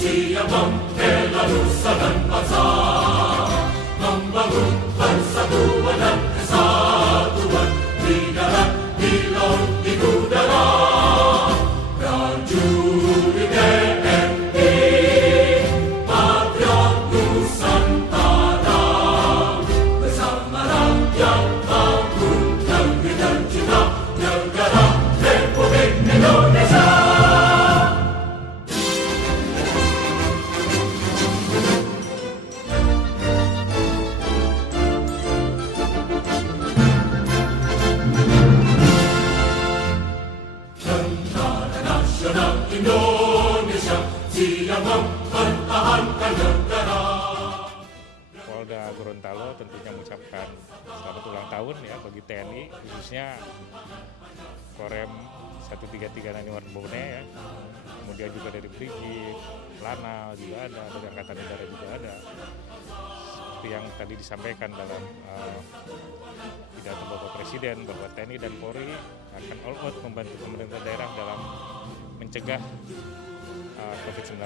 Dia membela nusa dan bangsa, membangun persatuan dan kesatuan di darat, di laut, di udara. Prajurit TNI, patriot Nusantara, bersama rakyat bangun negeri tercinta, negara Republik Indonesia. Indonesia siap mempertahankan negara. Polda Gorontalo tentunya mengucapkan selamat ulang tahun ya bagi TNI, khususnya Korem 133 Nani Warbone ya. Kemudian juga dari Brigif, Lanal juga ada, dari Angkatan Udara juga ada. Seperti yang tadi disampaikan dalam pidato Bapak Presiden bahwa TNI dan Polri akan all out membantu pemerintah daerah dalam mencegah COVID-19.